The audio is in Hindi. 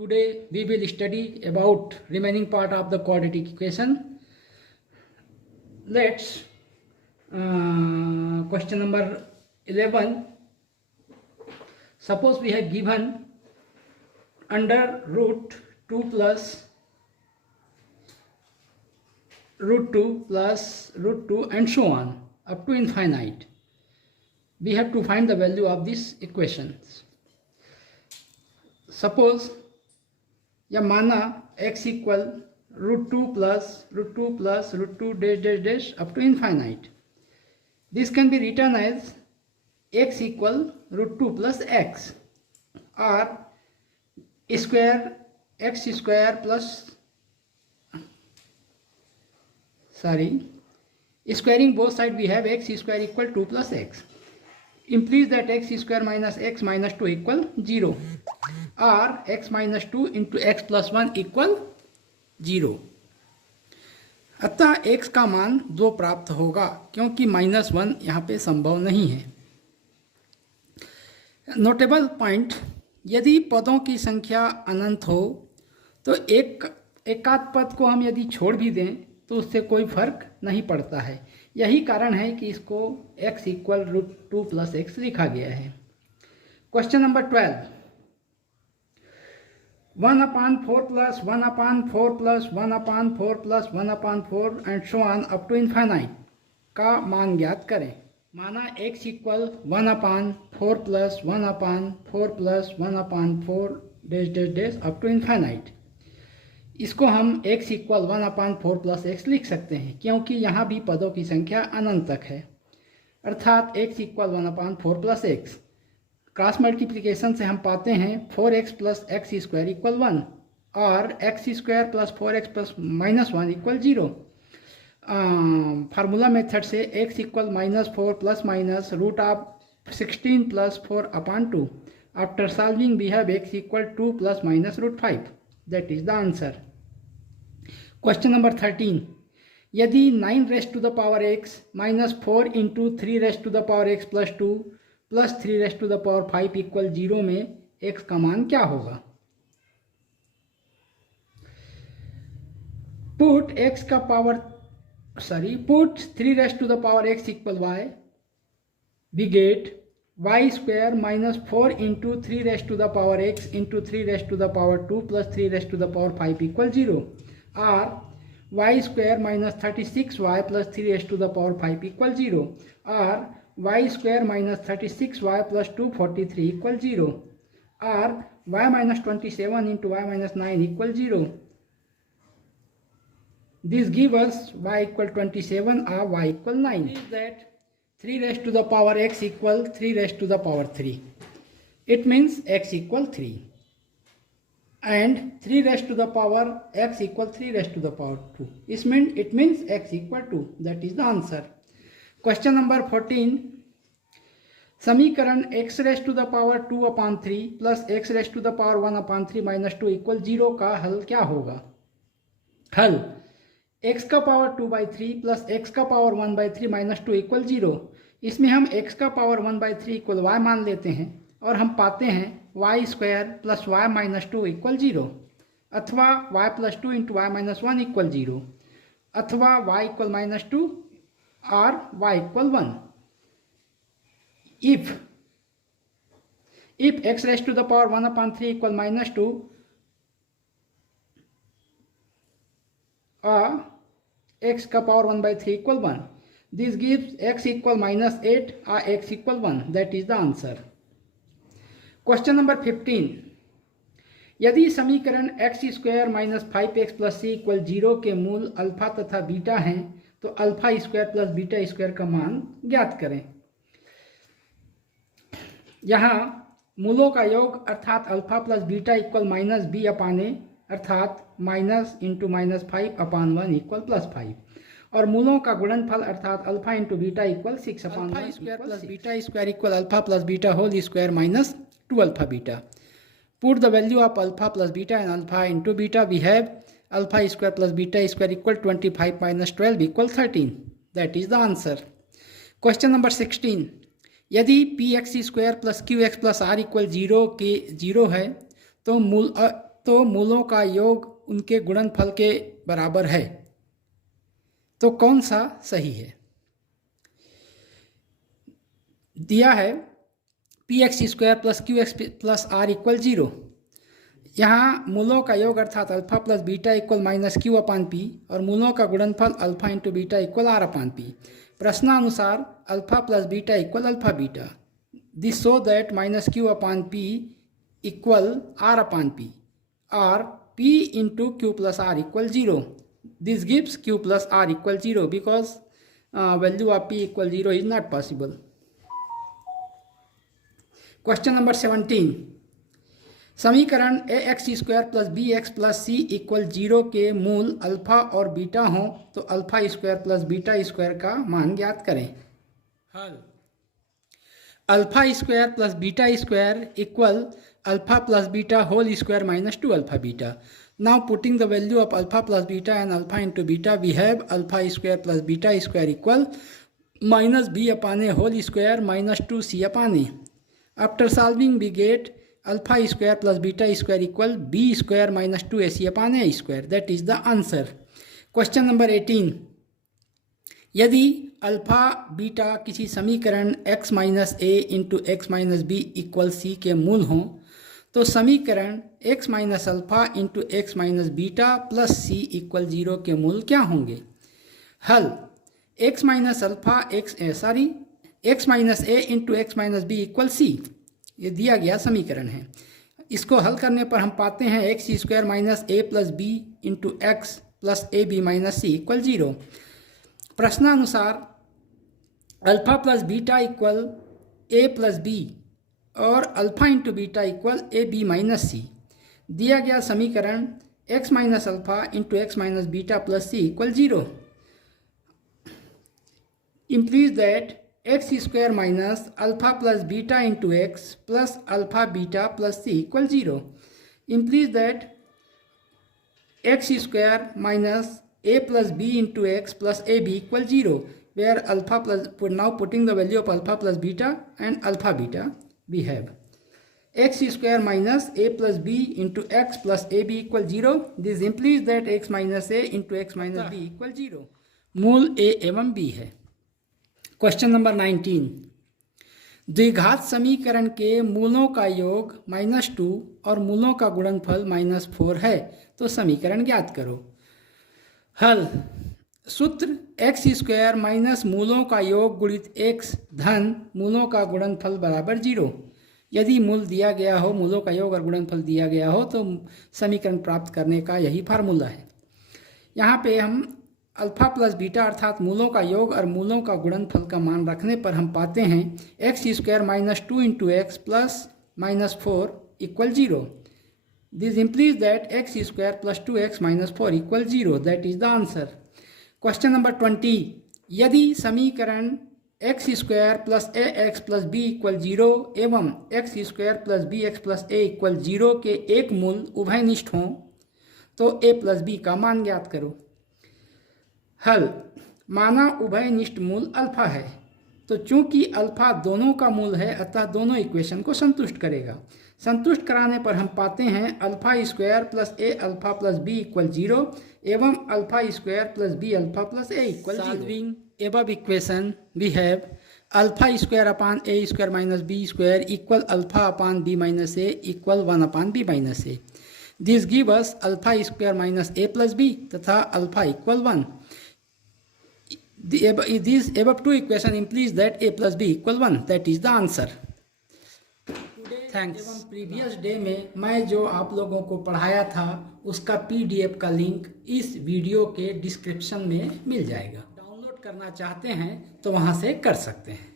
Today we will study about remaining part of the quadratic equation. Let's question number 11. Suppose we have given under root 2 plus root 2 plus root 2 and so on up to infinite. We have to find the value of these equations. Suppose या माना x equal root two plus root two dash dash dash up to infinite. This can be return as x equal root two plus x और square x square plus squaring both sides we have x square equal 2 plus x. Implies that x square minus x minus 2 equal 0 or x minus 2 into x plus 1 equal 0. अतः x का मान 2 प्राप्त होगा क्योंकि -1 यहाँ पे संभव नहीं है. नोटेबल पॉइंट, यदि पदों की संख्या अनंत हो तो एकाध पद को हम यदि छोड़ भी दें तो उससे कोई फर्क नहीं पड़ता है. यही कारण है कि इसको x equal root two plus x लिखा गया है. Question number 12. 1/4 plus 1/4 plus 1/4 plus 1/4 and so on up to infinite का मान ज्ञात करें. माना x equal 1/4 plus 1/4 plus 1/4 dash dash dash up to infinite. इसको हम x इक्वल 1/4 प्लस एक्स लिख सकते हैं क्योंकि यहाँ भी पदों की संख्या अनंत तक है. अर्थात x equal 1/4 plus x. Cross multiplication से हम पाते हैं 4x plus x square equal 1 और x square plus 4x plus -1 equal 0. Formula method से x equal -4 plus minus root of 16 plus 4/2. After solving we have x equal 2 plus minus root 5. That is the answer. Question number 13. यदि 9 raised to the power x minus 4 into 3 raised to the power x plus 2 plus 3 raised to the power 5 equal 0 में x का मान क्या होगा. Put 3 raised to the power x equal y. We get y square minus 4 into 3 raised to the power x into 3 raised to the power 2 plus 3 raised to the power 5 equal 0 और y square minus 36y plus 3 raised to the power 5 equal 0 और y square minus 36y plus 243 equal 0 और y minus 27 into y minus 9 equal 0. This give us y equal 27 और y equal 9. Is that 3 raised to the power x equal 3 raised to the power 3. It means x equal 3. And 3 raised to the power x equal 3 raised to the power 2. It means x equal 2. That is the answer. Question number 14. समीकरण x raised to the power 2/3 plus x raised to the power 1/3 minus 2 equal 0 का हल क्या होगा. हल x का पावर 2/3 प्लस x का पावर 1/3 माइनस 2 इक्वल 0. इसमें हम x का पावर 1/3 इक्वल y मान लेते हैं और हम पाते हैं y square plus y minus 2 equal 0 अथवा y plus 2 into y minus 1 equal 0 अथवा y इक्वल माइनस 2 और y equal 1. if x raised to the power 1/3 equal minus 2 x का power 1/3 equal 1. This gives x equal -8 और x equal 1. That is the answer. Question number 15. यदि समीकरण x square minus 5x plus c equal 0 के मूल अल्फा तथा बीटा हैं तो alpha square plus beta square का मान ज्ञात करें. यहाँ मूलों का योग अर्थात alpha plus beta equal -b upon a अर्थात माइनस इंटू -5/1 इक्वल +5 और मूलों का गुणनफल अर्थात alpha into beta equal 6/1 square plus beta square equal alpha plus beta whole square minus 2 alpha beta. Put the value of alpha plus beta and alpha into beta. We have alpha square plus beta square equal 25 minus 12 equal 13. That is the answer. Question number 16. यदि P x square plus Q x plus R equal 0 के 0 है तो तो मूलों का योग उनके गुणनफल के बराबर है। तो कौन सा सही है? दिया है px² + qx + r = 0। यहाँ मूलों का योग अर्थात alpha plus beta equal -q/p और मूलों का गुणनफल alpha into beta equal r/p। प्रश्नानुसार alpha plus beta equal alpha beta. This so that -q/p equal r/p और p into q + r = 0। This gives q + r = 0 because value of p = 0 is not possible. Question number 17। समीकरण ax² + bx + c = 0 के मूल अल्फा और बीटा हों तो α² + β² का मान ज्ञात करें। हल α² + β² equal alpha plus beta whole square -2 α beta. Now putting the value of alpha plus beta and alpha into beta, we have α² + β² equal -b/a whole square -2c/a. After solving, we get α² + β² equal b² -2ac/a². That is the answer. Question number 18. यदि अल्फा बीटा किसी समीकरण x - a into x - b equal c के मूल हों तो समीकरण x - alpha into x - beta plus c = 0 के मूल क्या होंगे? हल x - alpha x - a into x - b equal c, ये दिया गया समीकरण है। इसको हल करने पर हम पाते हैं x² - a + b into x plus ab - c = 0। प्रश्नानुसार alpha plus beta equal a + b और alpha into beta equal ab - c। दिया गया समीकरण x - alpha into x - beta plus c = 0 implies that x² - alpha plus beta into x plus alpha beta plus c = 0 implies that x² - a plus b into x plus ab = 0, where alpha plus, now putting the value of alpha plus beta and alpha beta, we have x² - a plus b into x plus ab = 0. This implies that x minus a into x minus b = 0. मूल a एवं b है। Question number 19। द्विघात समीकरण के मूलों का योग -2 और मूलों का गुणनफल -4 है तो समीकरण ज्ञात करो। हल सूत्र x² - मूलों का योग गुणित x धन मूलों का गुणनफल बराबर 0। यदि मूल दिया गया हो, मूलों का योग और गुणनफल दिया गया हो तो समीकरण प्राप्त करने का यही फार्मूला है। यहाँ पे हम अल्फा प्लस बीटा अर्थात मूलों का योग और मूलों का गुणनफल का मान रखने पर हम पाते हैं x² - 2 into x plus -4 = 0। This implies that x² + 2x - 4 = 0. That is the answer. Question number 20. यदि समीकरण x² + ax + b = 0 एवं x² + bx + a = 0 के एक मूल उभयनिष्ठ हों तो a + b का मान ज्ञात करो। हल माना उभयनिष्ठ मूल अल्फा है तो चूंकि अल्फा दोनों का मूल है अतः दोनों इक्वेशन को संतुष्ट करेगा। संतुष्ट कराने पर हम पाते हैं α² + a अल्फा + b = 0 एवं α² + b alpha + a = 0। Solving above equation we have α² a² - b² equal α/b - a equal 1/b - a। This gives us α² - a plus b तथा alpha = 1। These above two equation implies that a plus b = 1. That is the answer. Thanks. एवं प्रीवियस डे में मैं जो आप लोगों को पढ़ाया था उसका PDF का लिंक इस वीडियो के डिस्क्रिप्शन में मिल जाएगा। डाउनलोड करना चाहते हैं तो वहाँ से कर सकते हैं।